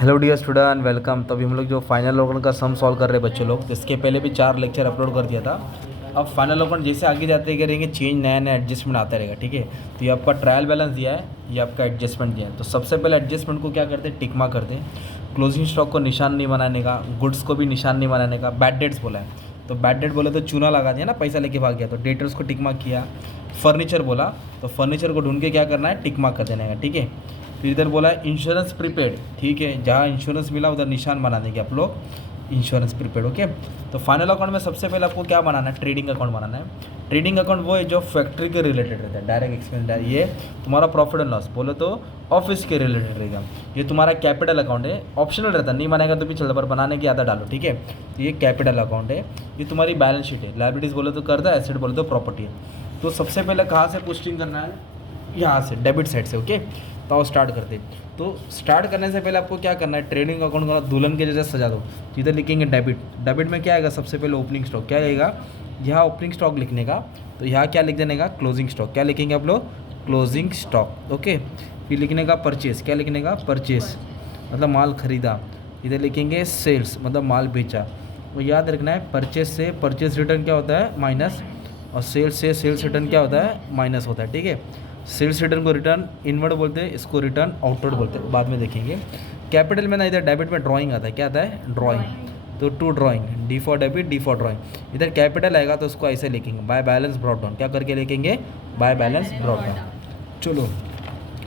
Hello dear student, welcome. तो अभी हम लोग जो फाइनल अकाउंट का सम सॉल्व कर रहे हैं बच्चे लोग, तो इसके पहले भी 4 लेक्चर अपलोड कर दिया था। अब फाइनल अकाउंट जैसे आगे जाते करेंगे चेंज, नया नया एडजस्टमेंट आता रहेगा। ठीक है, तो ये आपका ट्रायल बैलेंस दिया है, ये आपका एडजस्टमेंट दिया है। तो सबसे पहले एडजस्टमेंट को क्या करते हैं, टिक मार्क करते हैं। क्लोजिंग स्टॉक को निशान नहीं बनाने का, गुड्स को भी निशान नहीं बनाने का। बैड डेट्स बोला है तो बैड डेट बोले तो चूना लगा दिया ना, पैसा लेके भाग गया, तो डेटर्स को टिक मार्क किया। फर्नीचर बोला तो फर्नीचर को ढूंढ के क्या करना है, टिक मार्क कर देने का। ठीक है, फिर इधर बोला है इंश्योरेंस प्रीपेड। ठीक है, जहाँ इंश्योरेंस मिला उधर निशान बना देंगे आप लोग, इंश्योरेंस प्रीपेड। ओके, तो फाइनल अकाउंट में सबसे पहले आपको क्या बनाना है, ट्रेडिंग अकाउंट बनाना है। ट्रेडिंग अकाउंट वो है जो फैक्ट्री के रिलेटेड रहता है, डायरेक्ट एक्सपेंस। ये तुम्हारा प्रॉफिट एंड लॉस बोले तो ऑफिस के रिलेटेड रहेगा। ये तुम्हारा कैपिटल अकाउंट है, ऑप्शनल रहता है, नहीं बनाएगा तो भी चलता, पर बनाने की आदत डालो। ठीक है, तो ये कैपिटल अकाउंट है, ये तुम्हारी बैलेंस शीट है। लाइबिलिटीज़ बोले तो कर्जा, एसेट बोले तो प्रॉपर्टी है। तो सबसे पहले कहाँ से पोस्टिंग करना है, यहाँ से, डेबिट साइड से। ओके, तो आओ स्टार्ट करते। तो स्टार्ट करने से पहले आपको क्या करना है, ट्रेडिंग अकाउंट का दुल्हन के जैसे सजा दो। तो इधर लिखेंगे डेबिट। डेबिट में क्या आएगा, सबसे पहले ओपनिंग स्टॉक क्या आएगा, यहाँ ओपनिंग स्टॉक लिखने का। तो यहाँ क्या लिख देने का, क्लोजिंग स्टॉक। क्या लिखेंगे आप लोग, क्लोजिंग स्टॉक। ओके, फिर लिखने का परचेस। क्या लिखने का, परचेस मतलब माल खरीदा। इधर लिखेंगे सेल्स मतलब माल बेचा। तो याद रखना है, परचेस से परचेस रिटर्न क्या होता है, माइनस, और सेल्स से सेल्स रिटर्न क्या होता है, माइनस होता है। ठीक है, सेल्स रिटर्न को रिटर्न इनवर्ड बोलते हैं, इसको रिटर्न आउटवर्ड बोलते हैं, बाद में देखेंगे। कैपिटल में ना, इधर डेबिट में ड्राइंग आता है, क्या आता है, ड्राइंग। तो to drawing, D for debit, D for drawing. इधर कैपिटल आएगा तो उसको ऐसे लिखेंगे, बाय बैलेंस ब्रॉट डाउन। क्या करके लिखेंगे, बाय बैलेंस ब्रॉट डाउन। चलो,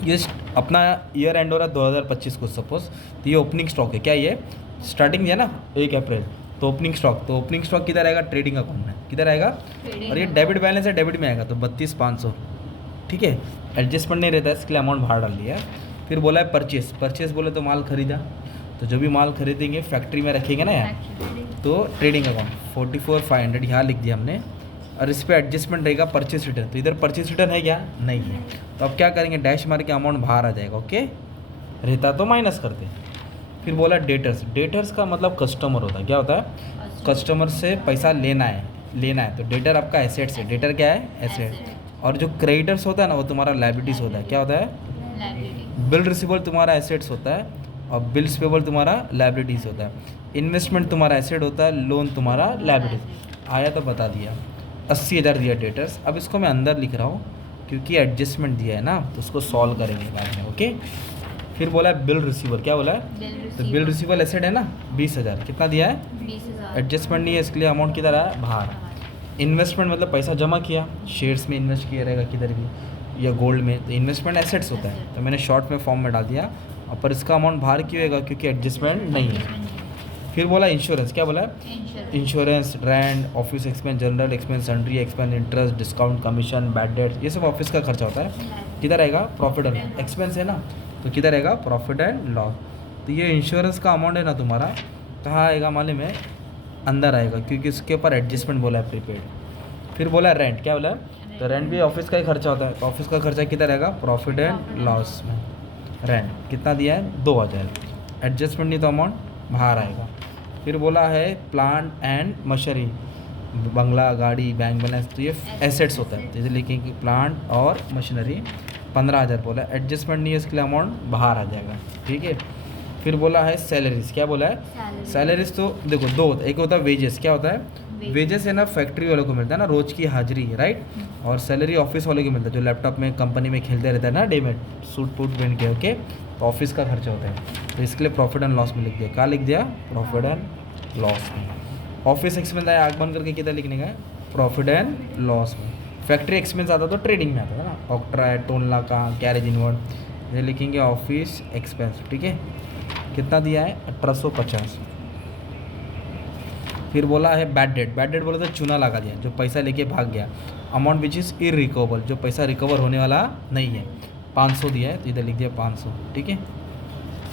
ये अपना ईयर एंड हो रहा है 2025 को सपोज। तो ये ओपनिंग स्टॉक है, क्या ये स्टार्टिंग है ना 1 अप्रैल, तो ओपनिंग स्टॉक। तो ओपनिंग स्टॉक किधर आएगा, ट्रेडिंग अकाउंट में। किधर आएगा, और ये डेबिट बैलेंस है, डेबिट में आएगा तो 32,500। ठीक है, एडजस्टमेंट नहीं रहता है, इसके लिए अमाउंट बाहर डाल दिया। फिर बोला है परचेस। परचेस बोले तो माल खरीदा, तो जो भी माल खरीदेंगे फैक्ट्री में रखेंगे ना यार, तो ट्रेडिंग अकाउंट 44,500 यहाँ लिख दिया हमने। और इस पर एडजस्टमेंट रहेगा परचेस रिटर्न। तो इधर परचेस रिटर्न है क्या, नहीं है, तो अब क्या करेंगे, डैश मार के अमाउंट बाहर आ जाएगा। ओके, रहता तो माइनस करते। फिर बोला डेटर्स। डेटर्स का मतलब कस्टमर होता है, क्या होता है, कस्टमर से पैसा लेना है, लेना है। तो डेटर आपका एसेट्स है, डेटर क्या है, एसेट। और जो क्रेडिटर्स होता है ना, वो तुम्हारा लाइबिलिटीज़ होता है, क्या होता है, बिल रिसीवेबल तुम्हारा एसेट्स होता है, और बिल्स पेबल तुम्हारा लाइबिलिटीज़ होता है। इन्वेस्टमेंट तुम्हारा एसेट होता है, लोन तुम्हारा लाइबिलिटीज। आया तो बता दिया, 80,000 दिया डेटर्स। अब इसको मैं अंदर लिख रहा हूँ क्योंकि एडजस्टमेंट दिया है ना, तो उसको सॉल्व करेंगे बाद में। ओके, फिर बोला है बिल रिसीवर। क्या बोला है, तो बिल रिसीवर एसेट है ना 20,000, कितना दिया है, 20,000। एडजस्टमेंट नहीं है, इसके लिए अमाउंट किधर आया, बाहर। इन्वेस्टमेंट मतलब पैसा जमा किया, शेयर्स में इन्वेस्ट किया रहेगा किधर भी, या गोल्ड में, तो इन्वेस्टमेंट एसेट्स होता है। तो मैंने शॉर्ट में फॉर्म में डाल दिया, और पर इसका अमाउंट बाहर क्यों होगा, क्योंकि एडजस्टमेंट नहीं है। फिर बोला इंश्योरेंस। क्या बोला है, insurance, rent, office expense, general expense, sundry expense, interest, discount, commission, bad debt, ये सब ऑफिस का खर्चा होता है। किधर आएगा, प्रॉफिट एंड एक्सपेंस है ना, तो किधर आएगा, प्रॉफिट एंड लॉस। तो ये इंश्योरेंस का अमाउंट है ना तुम्हारा, कहाँ आएगा मालूम है, अंदर आएगा, क्योंकि इसके ऊपर एडजस्टमेंट बोला है, प्रीपेड। फिर बोला रेंट। क्या बोला है, तो रेंट भी ऑफिस का ही खर्चा होता है, तो ऑफिस का खर्चा किधर आएगा, प्रॉफिट एंड लॉस में। रेंट कितना दिया है, 2,000, एडजस्टमेंट नहीं तो अमाउंट बाहर आएगा। फिर बोला है प्लांट एंड मशीनरी, बंगला, गाड़ी, बैंक बैलेंस, तो ये एसेट्स होता है, जैसे लिखेंगे प्लांट और मशीनरी 15,000 बोला, एडजस्टमेंट नहीं है, इसके लिए अमाउंट बाहर आ जाएगा। ठीक है, फिर बोला है सैलरीज। क्या बोला है, सैलरीज तो देखो दो होता है, एक होता है वेजेस। क्या होता है, वेजेस है ना फैक्ट्री वालों को मिलता है ना, रोज़ की हाजिरी, राइट। और सैलरी ऑफिस वालों को मिलता है, जो लैपटॉप में कंपनी में खेलते रहता है ना डे में, सूट वूट पहन के। ओके, तो ऑफिस का खर्चा होता है, तो इसके लिए प्रॉफिट एंड लॉस में लिख दिया। क्या लिख दिया, प्रॉफिट एंड लॉस में। ऑफिस एक्सपेंस आया, आग बंद करके किधर लिखने का है, प्रॉफिट एंड लॉस में। फैक्ट्री एक्सपेंस आता तो ट्रेडिंग में आता है ना, ऑक्ट्रा है, टोनला का, कैरेज इनवर्ड, ये लिखेंगे ऑफिस एक्सपेंस। ठीक है, कितना दिया है, 1850। फिर बोला है बैड डेट। बैड डेट बोले तो चूना लगा दिया, जो पैसा लेके भाग गया। अमाउंट विच इज़ इरिकवर, जो पैसा रिकवर होने वाला नहीं है, 500 दिया है, तो इधर लिख दिया 500। ठीक है,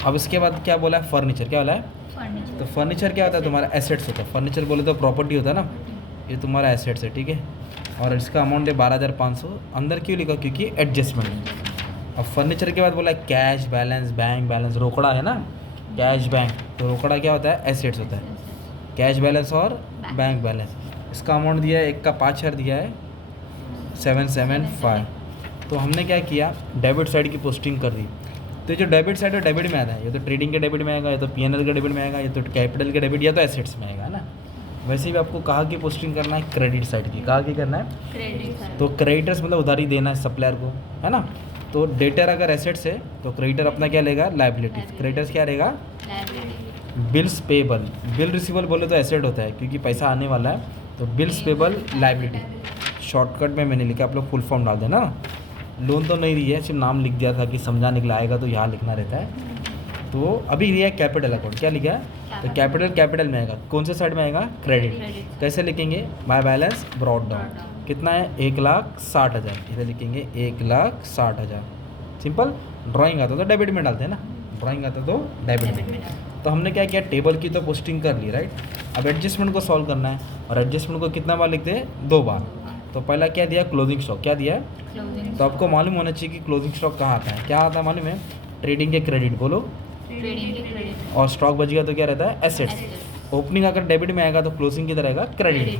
अब इसके बाद क्या बोला है, फर्नीचर। क्या बोला है, तो फर्नीचर क्या होता है, तुम्हारा एसेट्स होता है। फर्नीचर बोले तो प्रॉपर्टी होता है ना, ये तुम्हारा एसेट्स है। ठीक है, और इसका अमाउंट है 12,500। अंदर क्यों लिखा, क्योंकि एडजस्टमेंट। अब फर्नीचर के बाद बोला कैश बैलेंस, बैंक बैलेंस, रोकड़ा है ना, कैश बैंक, तो रोकड़ा क्या होता है, एसेट्स होता है। कैश बैलेंस और बैंक बैलेंस, इसका अमाउंट दिया है, एक का 5,000 दिया है, 775। तो हमने क्या किया, डेबिट साइड की पोस्टिंग कर दी। तो जो डेबिट साइड है डेबिट में आता है, या तो ट्रेडिंग के डेबिट में आएगा, या तो पीएनएल के डेबिट में आएगा, या तो कैपिटल के डेबिट, या तो एसेट्स में आएगा, है ना। वैसे भी आपको कहाँ की पोस्टिंग करना है, क्रेडिट साइड की। कहाँ की करना है, क्रेडिट। तो क्रेडिटर्स मतलब उधारी देना है सप्लायर को, है ना। तो डेटर अगर एसेट्स है तो क्रेडिटर अपना क्या लेगा, लाइबिलिटी। क्रेडिटर्स क्या रहेगा, बिल्स पेबल। बिल रिसीवेबल बोले तो एसेट होता है क्योंकि पैसा आने वाला है, तो बिल्स पेबल लाइबिलिटी। शॉर्टकट में मैंने लिखा, आप लोग फुल फॉर्म डाल देना। लोन तो नहीं दिया है, सिर्फ नाम लिख दिया था कि समझा निकला आएगा तो यहाँ लिखना रहता है। तो अभी दिया है कैपिटल अकाउंट, क्या लिखा है, तो कैपिटल में आएगा। कौन से साइड में आएगा, क्रेडिट। कैसे लिखेंगे, बाय बैलेंस ब्रॉट डाउन। कितना है, 1,60,000। इधर लिखेंगे 1,60,000। सिंपल। ड्राइंग आता तो डेबिट में डालते हैं ना, ड्राइंग आता तो डेबिट में। तो हमने क्या किया, टेबल की तो पोस्टिंग कर ली, राइट। अब एडजस्टमेंट को सॉल्व करना है, और एडजस्टमेंट को कितना बार लिखते हैं, 2 बार। तो पहला क्या दिया, क्लोजिंग स्टॉक। क्या दिया है, तो आपको मालूम होना चाहिए कि क्लोजिंग स्टॉक कहाँ आता है। क्या आता है मालूम है, ट्रेडिंग के क्रेडिट, बोलो। और स्टॉक बच गया तो क्या रहता है, एसेट्स। ओपनिंग अगर डेबिट में आएगा तो क्लोजिंग किधर आएगा, क्रेडिट।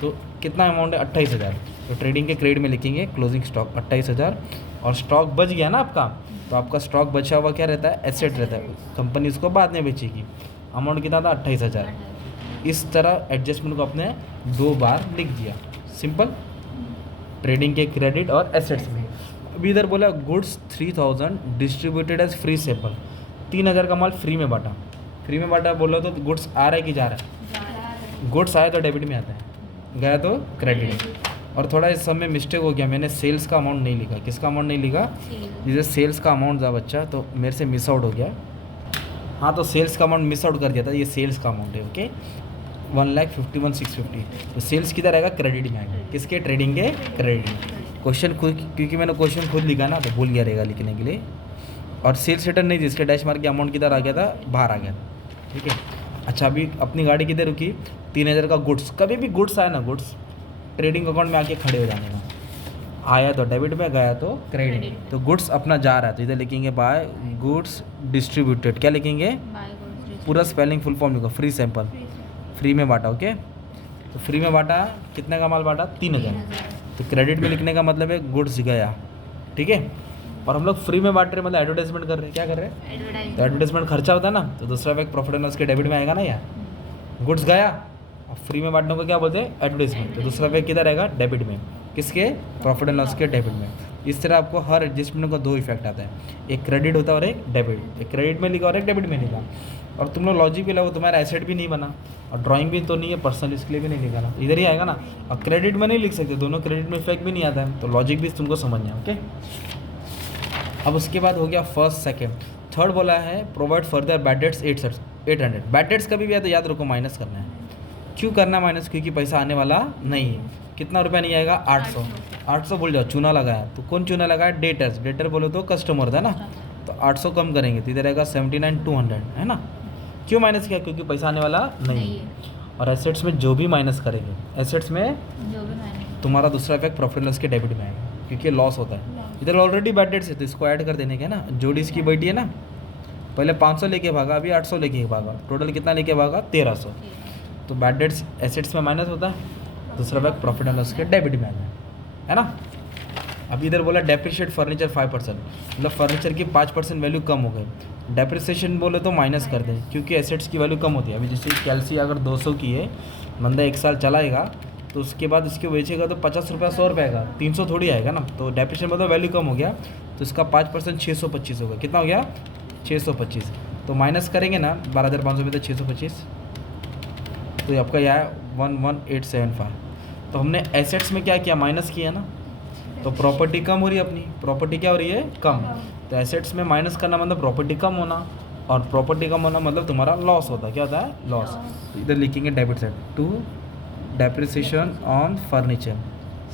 तो कितना अमाउंट है, 28,000। तो ट्रेडिंग के क्रेडिट में लिखेंगे क्लोजिंग स्टॉक 28,000। और स्टॉक बच गया ना आपका, तो आपका स्टॉक बचा हुआ क्या रहता है, एसेट रहता है। कंपनी उसको बाद में बेचेगी। अमाउंट कितना था, 28,000। इस तरह एडजस्टमेंट को आपने 2 बार लिख दिया। सिंपल। ट्रेडिंग के क्रेडिट और एसेट्स में। अभी इधर बोला goods 3,000 distributed as free sample. 3,000 का माल फ्री में बांटा। फ्री में बांटा बोलो तो गुड्स आ रहा है कि जा रहा है, गुड्स आया तो डेबिट में आता है, गया तो क्रेडिट। और थोड़ा इस सब में मिस्टेक हो गया, मैंने सेल्स का अमाउंट नहीं लिखा। किसका अमाउंट नहीं लिखा, जैसे सेल्स का अमाउंट था बच्चा, तो मेरे से मिस आउट हो गया। हाँ, तो सेल्स का अमाउंट मिस आउट कर दिया था, ये सेल्स का अमाउंट है, ओके। 1,51,650। तो सेल्स किधर आएगा, क्रेडिट में आएगा। किसके, ट्रेडिंग के क्रेडिट में। क्वेश्चन खुद, क्योंकि मैंने क्वेश्चन खुद लिखा ना तो भूल गया रहेगा लिखने के लिए। और सेल्स रिटर्न नहीं थी, इसके डैश मार के अमाउंट किधर आ गया था, बाहर आ गया था, ठीक है। अच्छा, अभी अपनी गाड़ी किधर रुकी, 3,000 का गुड्स। कभी भी गुड्स आया ना, गुड्स ट्रेडिंग अकाउंट में आके खड़े हो जाने का। आया तो डेबिट में, गया तो क्रेडिट। तो गुड्स अपना जा रहा है तो इधर लिखेंगे बाय गुड्स डिस्ट्रीब्यूटेड। क्या लिखेंगे, पूरा स्पेलिंग फुल फॉर्म लिखो, फ्री सैंपल। फ्री में बांटा, ओके। तो फ्री में बांटा, कितने का माल बांटा, 3,000। तो क्रेडिट में लिखने का मतलब है गुड्स गया, ठीक है। और हम लोग फ्री में बांट रहे मतलब एडवर्टाइजमेंट कर रहे हैं। क्या कर रहे हैं, तो एडवर्टाइजमेंट खर्चा होता है ना, तो दूसरा व्यक्ति प्रॉफिट एंड लॉस के डेबिट में आएगा ना, यार गुड्स गया। और फ्री में बांटने को क्या बोलते हैं, एडवर्टाइजमेंट। तो दूसरा व्यक्ति किधर आएगा, डेबिट में। किसके, प्रॉफिट एंड लॉस के डेबिट में। इस तरह आपको हर एडजस्टमेंट का 2 इफेक्ट आता है, एक क्रेडिट होता है और एक डेबिट। एक क्रेडिट में लिखा और एक डेबिट में लिखा। और तुम लोग लॉजिक भी लगो, तुम्हारा एसेट भी नहीं बना और ड्राइंग भी तो नहीं है पर्सनल, इसके लिए भी नहीं लिखा ना, इधर ही आएगा ना। और क्रेडिट में नहीं लिख सकते, दोनों क्रेडिट में इफेक्ट भी नहीं आता है, तो लॉजिक भी तुमको समझना है, ओके। अब उसके बाद हो गया फर्स्ट, सेकंड, थर्ड बोला है provide further bad debts 800। Bad debts कभी भी आया तो याद रखो माइनस करना है। क्यों करना माइनस, क्योंकि पैसा आने वाला नहीं है। कितना रुपया नहीं आएगा, 800। 800 बोल जाओ, चूना लगाया तो कौन चूना लगाया, डेटर्स। डेटर बोलो तो कस्टमर था ना, तो 800 कम करेंगे तो इधर आएगा 79,200, है ना। क्यों माइनस किया, क्योंकि पैसा आने वाला नहीं है। और एसेट्स में जो भी माइनस करेंगे, एसेट्स में तुम्हारा दूसरा इफेक्ट प्रॉफिट लॉस के डेबिट में आएगा, क्योंकि लॉस होता है। इधर ऑलरेडी बैड डेट्स है तो इसको ऐड कर देने के ना, जोड़ी इसकी बैठी है ना, पहले 500 लेके भागा, अभी 800 लेके भागा, टोटल कितना लेके भागा, 1300। तो बैड डेट्स एसेट्स में माइनस होता है, दूसरा भाग प्रॉफिट एंड लॉस के डेबिट में आता है ना। अभी इधर बोला डेप्रिशिएट फर्नीचर 5%, मतलब फर्नीचर की 5% वैल्यू कम हो गई। डेप्रिसिएशन बोले तो माइनस कर दें, क्योंकि एसेट्स की वैल्यू कम होती है। अभी जैसे कैल्सी अगर 200 की है, बंदा 1 साल चलाएगा तो उसके बाद उसको बेचेगा तो 50 रुपया 100 रुपये आएगा, 300 थोड़ी आएगा ना। तो डेप्रिसिएशन मतलब वैल्यू कम हो गया, तो इसका 5% 625 होगा। कितना हो गया, 625। तो माइनस करेंगे ना 12,500 में तो 625, तो आपका यह है 11,875। तो हमने एसेट्स में क्या किया, माइनस किया ना, तो प्रॉपर्टी कम हो रही है अपनी, प्रॉपर्टी क्या हो रही है, कम। तो एसेट्स में माइनस करना मतलब प्रॉपर्टी कम होना, और प्रॉपर्टी कम होना मतलब तुम्हारा लॉस होता है। क्या होता है, लॉस। इधर लिखेंगे debit side, to depreciation on furniture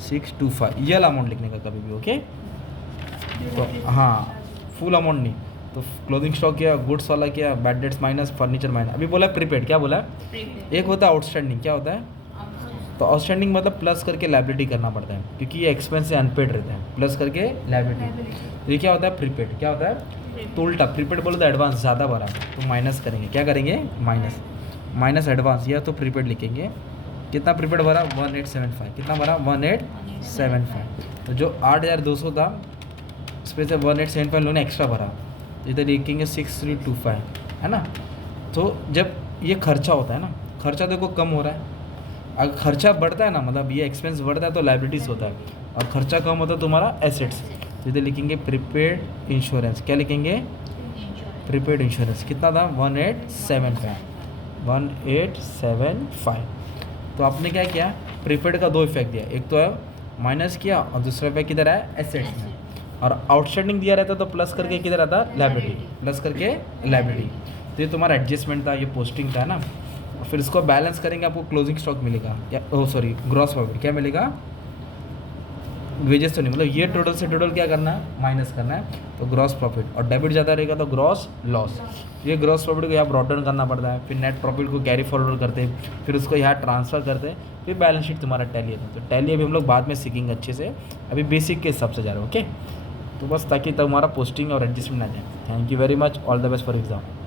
625, ये अमाउंट लिखने का कभी भी, ओके। तो हाँ, फुल अमाउंट नहीं। तो क्लोथिंग स्टॉक किया, गुड्स वाला किया, bad debts minus, furniture minus. अभी बोला प्रीपेड, क्या बोला, एक होता है आउटस्टैंडिंग। क्या होता है, तो आउटस्टैंडिंग मतलब प्लस करके लायबिलिटी करना पड़ता है, क्योंकि ये एक्सपेंस से अनपेड रहते हैं, प्लस करके लायबिलिटी। ये क्या होता है, प्रीपेड। क्या होता है, तो उल्टा, प्रीपेड बोलो तो एडवांस ज़्यादा भरा तो माइनस करेंगे, क्या करेंगे, माइनस। माइनस एडवांस, या तो प्रीपेड लिखेंगे। कितना प्रीपेड भरा, 1875। कितना भरा, 1875। तो जो 8,200 था, उस पर से 1875 लोगों ने एक्स्ट्रा भरा, तो इधर लिखेंगे 6325, है ना। तो जब ये खर्चा होता है ना, खर्चा देखो कम हो रहा है, अगर खर्चा बढ़ता है ना, मतलब ये एक्सपेंस बढ़ता है तो लाइबिलिटीज़ होता है, और खर्चा कम होता है तुम्हारा एसेट्स। तो इधर लिखेंगे प्रीपेड इंश्योरेंस, क्या लिखेंगे, प्रीपेड इंश्योरेंस। कितना था, 1875। तो आपने क्या किया, प्रीपेड का दो इफेक्ट दिया, एक तो है माइनस किया और दूसरा इफेक्ट किधर है, एसेट्स में। और आउटस्टैंडिंग दिया रहता तो प्लस करके किधर आता, लाइबिलिटी, प्लस करके लाइबिलिटी। तो ये तुम्हारा एडजस्टमेंट था, ये पोस्टिंग था ना। और फिर इसको बैलेंस करेंगे, आपको क्लोजिंग स्टॉक मिलेगा, या सॉरी ग्रॉस प्रॉफिट क्या मिलेगा, वेजेस तो नहीं, मतलब ये टोटल से टोटल क्या करना है, माइनस करना है। तो ग्रॉस प्रॉफिट, और डेबिट ज़्यादा रहेगा तो ग्रॉस लॉस। ये ग्रॉस प्रॉफिट को यहाँ ब्रॉट डाउन करना पड़ता है, फिर नेट प्रॉफिट को कैरी फॉरवर्ड करते हैं, फिर उसको यहाँ ट्रांसफ़र करते हैं, फिर बैलेंस शीट तुम्हारा टैली है। तो टैली अभी हम लोग बाद में सीखेंगे अच्छे से, अभी बेसिक के हिसाब से जा रहे हो, ओके। तो बस ताकि तुम्हारा पोस्टिंग और एडजस्टमेंट आ जाए। Thank you very much, all the best for exam.